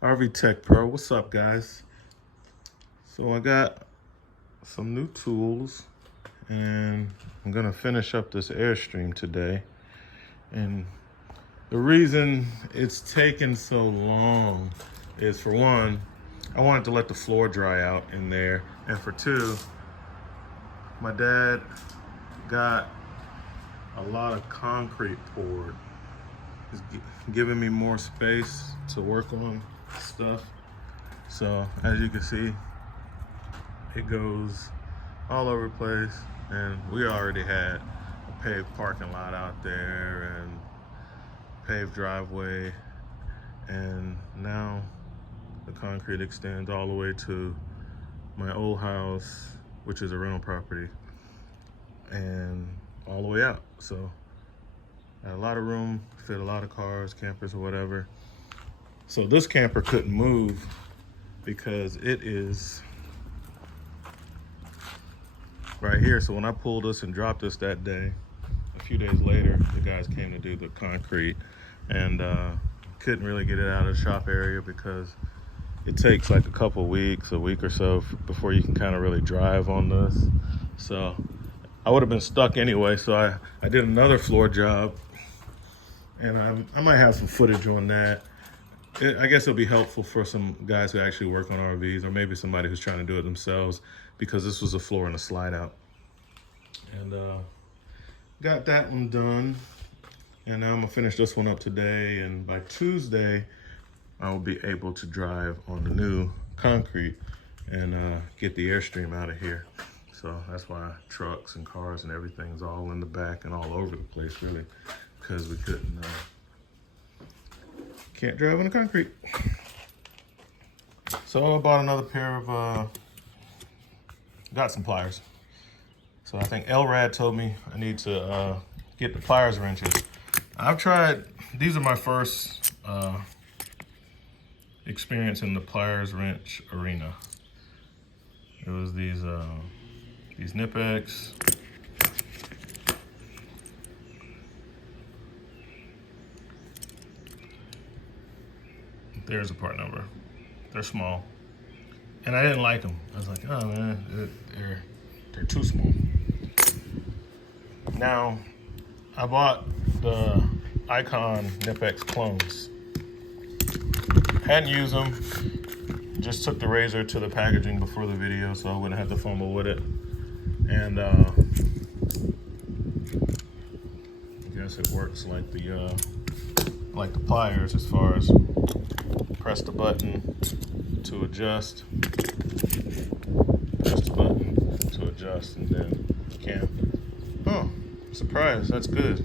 RV Tech Pro. What's up, guys? So I got some new tools and I'm gonna finish up this Airstream today. And the reason it's taken so long is, for one, I wanted to let the floor dry out in there, and for two, my dad got a lot of concrete poured. He's giving me more space to work on stuff. So as you can see, it goes all over the place, and we already had a paved parking lot out there and paved driveway, and now the concrete extends all the way to my old house, which is a rental property, and all the way out. So I had a lot of room, fit a lot of cars, campers, or whatever. So this camper couldn't move because it is right here. So when I pulled this and dropped this that day, a few days later, the guys came to do the concrete, and couldn't really get it out of the shop area because it takes like a week or so before you can kind of really drive on this. So I would have been stuck anyway. So I did another floor job, and I might have some footage on that. I guess it'll be helpful for some guys who actually work on RVs, or maybe somebody who's trying to do it themselves, because this was a floor and a slide out. And got that one done. And now I'm gonna finish this one up today, and by Tuesday, I will be able to drive on the new concrete and get the Airstream out of here. So that's why trucks and cars and everything's all in the back and all over the place, really, because we can't drive on the concrete. So I bought another pair of, got some pliers. So I think LRAD told me I need to get the pliers wrenches. I've tried, these are my first experience in the pliers wrench arena. It was these Knipex. There's a part number. They're small, and I didn't like them. I was like, oh man, they're too small. Now, I bought the Icon Knipex clones. Hadn't used them. Just took the razor to the packaging before the video, so I wouldn't have to fumble with it. And I guess it works like the pliers, as far as press the button to adjust, press the button to adjust, and then you can. Oh, surprise, that's good.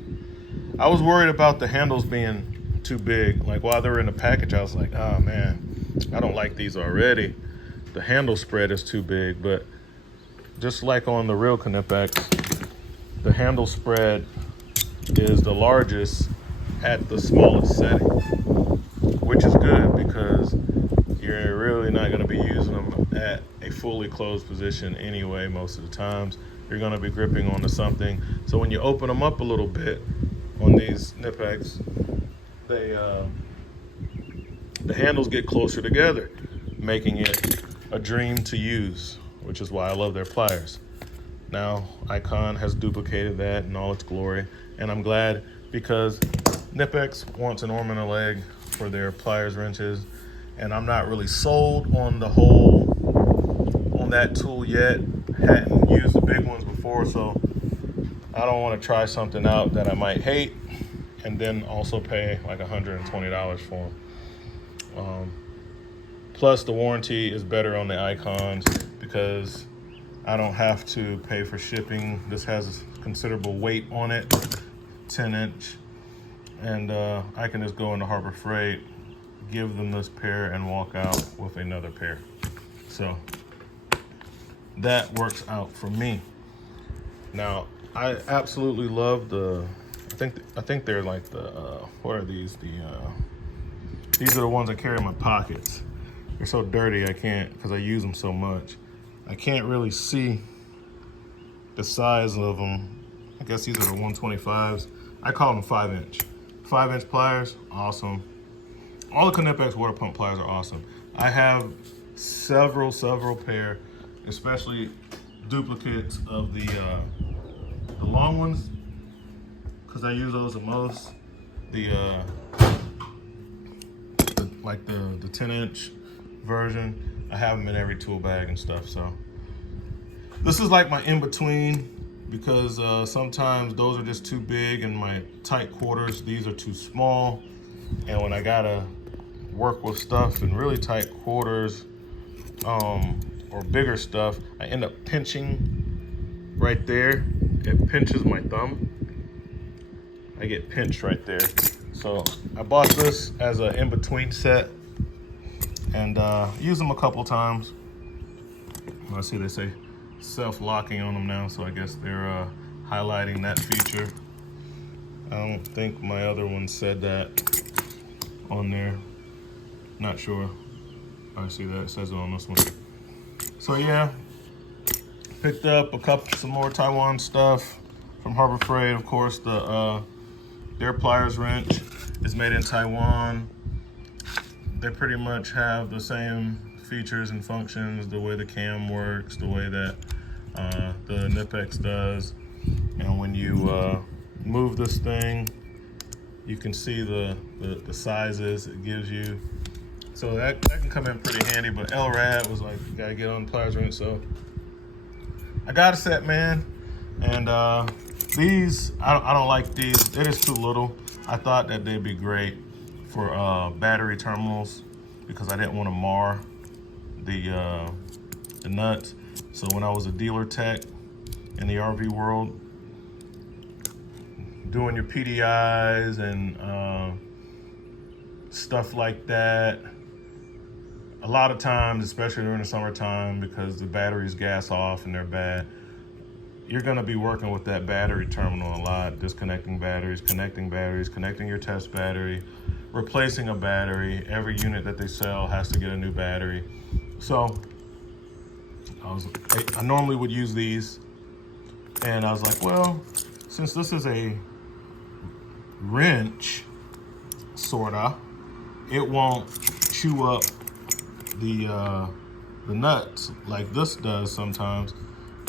I was worried about the handles being too big. Like, while they were in the package, I was like, oh man, I don't like these already. The handle spread is too big. But just like on the real Knipex, the handle spread is the largest at the smallest setting, which is good because you're really not going to be using them at a fully closed position anyway. Most of the times you're going to be gripping onto something. So when you open them up a little bit on these Knipex, the handles get closer together, making it a dream to use, which is why I love their pliers. Now, Icon has duplicated that in all its glory, and I'm glad, because Knipex wants an arm and a leg for their pliers wrenches, and I'm not really sold on that tool yet. Hadn't used the big ones before, so I don't want to try something out that I might hate and then also pay like $120 for them. Plus, the warranty is better on the Icons because I don't have to pay for shipping. This has considerable weight on it, 10-inch, and I can just go into Harbor Freight, give them this pair, and walk out with another pair. So that works out for me. Now, I absolutely love I think they're like what are these? These are the ones I carry in my pockets. They're so dirty, I can't, because I use them so much. I can't really see the size of them. I guess these are the 125s. I call them 5-inch. 5-inch pliers, awesome. all the Knipex water pump pliers are awesome. I have several pair, especially duplicates of the long ones, because I use those the most. Like the 10-inch version, I have them in every tool bag and stuff. So this is like my in-between, because sometimes those are just too big in my tight quarters. These are too small, and when I gotta work with stuff in really tight quarters or bigger stuff, I end up pinching right there. It pinches my thumb. I get pinched right there. So I bought this as an in-between set, and use them a couple times. I see they say self-locking on them now, so I guess they're highlighting that feature. I don't think my other one said that on there. Not sure. I see that it says it on this one. So yeah, picked up some more Taiwan stuff from Harbor Freight. Of course, their pliers wrench is made in Taiwan. They pretty much have the same features and functions, the way the cam works, the way that the Knipex does. And when you move this thing, you can see the sizes it gives you. So that can come in pretty handy, but LRAD was like, you gotta get on the pliers wrench. So I got a set, man. And these, I don't like these. They're just too little. I thought that they'd be great for battery terminals, because I didn't want to mar the nuts. So when I was a dealer tech in the RV world, doing your PDIs and stuff like that, a lot of times, especially during the summertime, because the batteries gas off and they're bad, you're gonna be working with that battery terminal a lot, disconnecting batteries, connecting your test battery, replacing a battery. Every unit that they sell has to get a new battery. So I normally would use these, and I was like, well, since this is a wrench, sorta, it won't chew up the nuts like this does sometimes.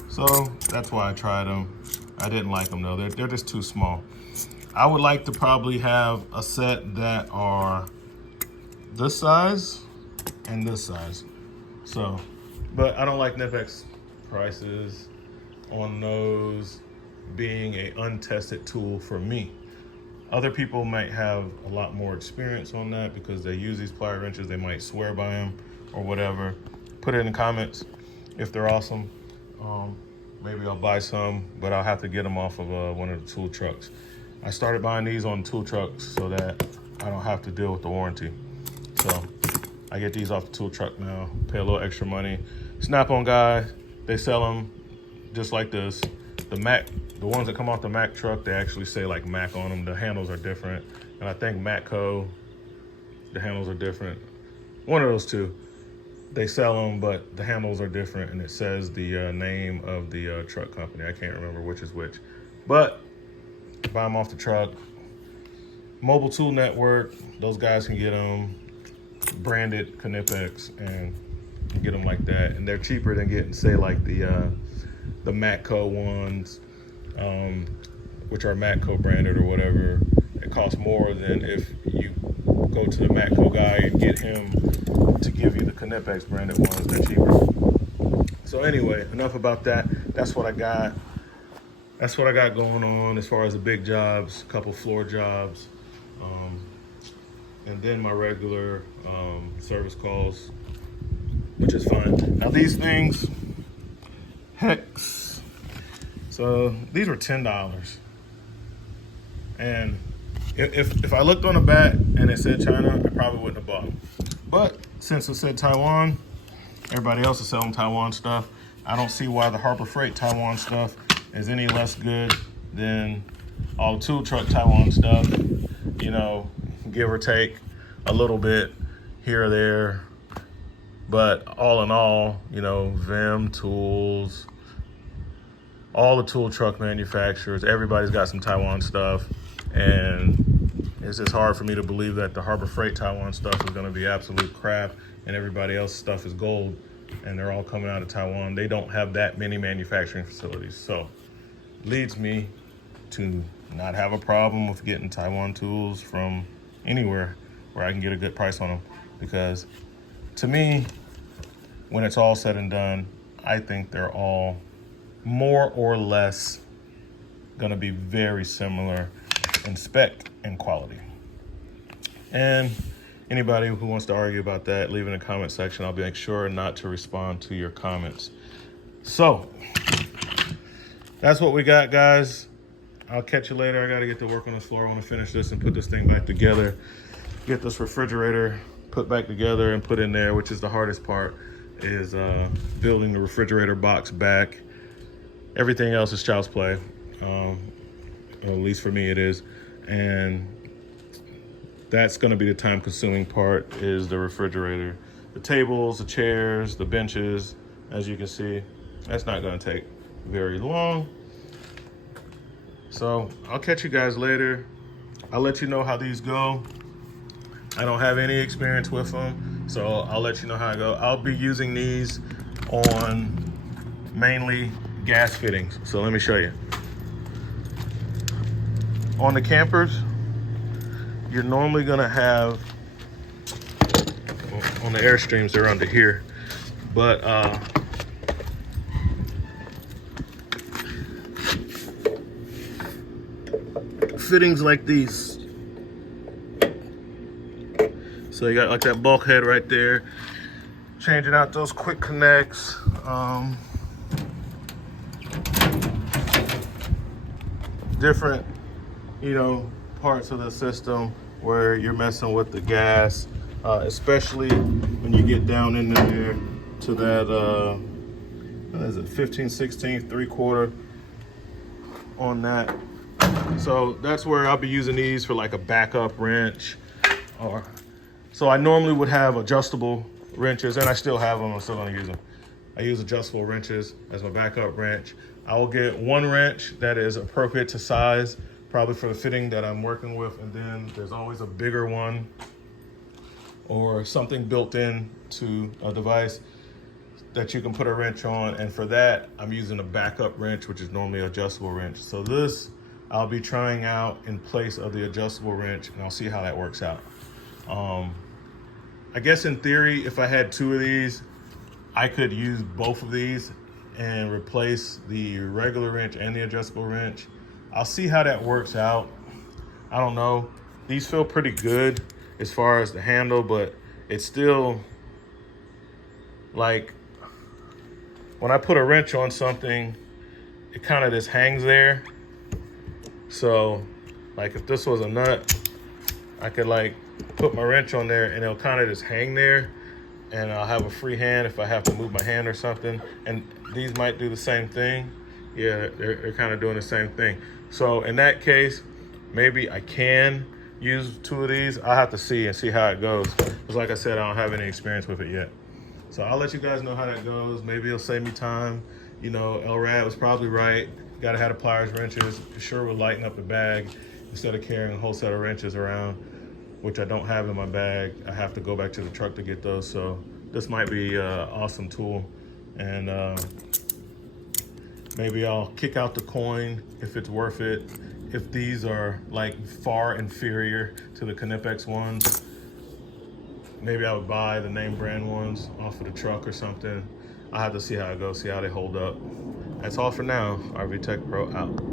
So that's why I tried them. I didn't like them though. They're just too small. I would like to probably have a set that are this size and this size. So, but I don't like Knipex prices on those being a untested tool for me. Other people might have a lot more experience on that because they use these plier wrenches. They might swear by them or whatever. Put it in the comments if they're awesome. Maybe I'll buy some, but I'll have to get them off of one of the tool trucks. I started buying these on tool trucks so that I don't have to deal with the warranty. So I get these off the tool truck now, pay a little extra money. Snap-on guy, they sell them just like this. The ones that come off the Mack truck, they actually say like Mack on them. The handles are different. And I think Matco, the handles are different. One of those two. They sell them, but the handles are different, and it says the name of the truck company. I can't remember which is which. But buy them off the truck. Mobile Tool Network, those guys can get them branded Knipex and get them like that. And they're cheaper than getting, say, like the Matco ones, which are Matco branded or whatever. It costs more than if you go to the Matco guy and get him to give you the Knipex branded ones. They're cheaper. So anyway, enough about that. That's what I got. That's what I got going on as far as the big jobs, a couple floor jobs, and then my regular service calls, which is fine. Now these things, Hex. So these were $10. And if I looked on the back and it said China, I probably wouldn't have bought them. But since it said Taiwan, everybody else is selling Taiwan stuff. I don't see why the Harbor Freight Taiwan stuff is any less good than all the tool truck Taiwan stuff. You know, give or take a little bit here or there. But all in all, you know, Vim, Tools, all the tool truck manufacturers, everybody's got some Taiwan stuff. And It's just hard for me to believe that the Harbor Freight Taiwan stuff is gonna be absolute crap and everybody else's stuff is gold and they're all coming out of Taiwan. They don't have that many manufacturing facilities. So leads me to not have a problem with getting Taiwan tools from anywhere where I can get a good price on them. Because to me, when it's all said and done, I think they're all more or less gonna be very similar in spec and quality. And anybody who wants to argue about that, leave in the comment section. I'll make sure not to respond to your comments. So that's what we got, guys. I'll catch you later. I gotta get to work on the floor. I wanna finish this and put this thing back together. Get this refrigerator put back together and put in there, which is the hardest part, is building the refrigerator box back. Everything else is child's play. At least for me it is. And that's gonna be the time consuming part, is the refrigerator. The tables, the chairs, the benches, as you can see, that's not gonna take very long. So I'll catch you guys later. I'll let you know how these go. I don't have any experience with them, so I'll let you know how I go. I'll be using these on mainly gas fittings. So let me show you. On the campers, you're normally gonna have, on the Airstreams, they're under here, but fittings like these. So you got like that bulkhead right there, changing out those quick connects. Different, parts of the system where you're messing with the gas, especially when you get down in there to that, what is it, 15/16, 3/4 on that. So that's where I'll be using these for like a backup wrench. So I normally would have adjustable wrenches, and I still have them. I'm still gonna use them. I use adjustable wrenches as my backup wrench. I will get one wrench that is appropriate to size, probably for the fitting that I'm working with, and then there's always a bigger one or something built in to a device that you can put a wrench on. And for that, I'm using a backup wrench, which is normally an adjustable wrench. So this I'll be trying out in place of the adjustable wrench, and I'll see how that works out. I guess in theory, if I had two of these, I could use both of these and replace the regular wrench and the adjustable wrench. I'll see how that works out. I don't know. These feel pretty good as far as the handle, but it's still like when I put a wrench on something, it kind of just hangs there. So like if this was a nut, I could like put my wrench on there and it'll kind of just hang there, and I'll have a free hand if I have to move my hand or something. And these might do the same thing. Yeah, they're kind of doing the same thing. So in that case, maybe I can use two of these. I'll have to see how it goes. Because like I said, I don't have any experience with it yet. So I'll let you guys know how that goes. Maybe it'll save me time. LRAD was probably right. Gotta have the pliers, wrenches. Sure would lighten up the bag instead of carrying a whole set of wrenches around, which I don't have in my bag. I have to go back to the truck to get those. So this might be an awesome tool. And maybe I'll kick out the coin if it's worth it. If these are like far inferior to the Knipex ones, maybe I would buy the name brand ones off of the truck or something. I'll have to see how it goes, see how they hold up. That's all for now. RV Tech Pro out.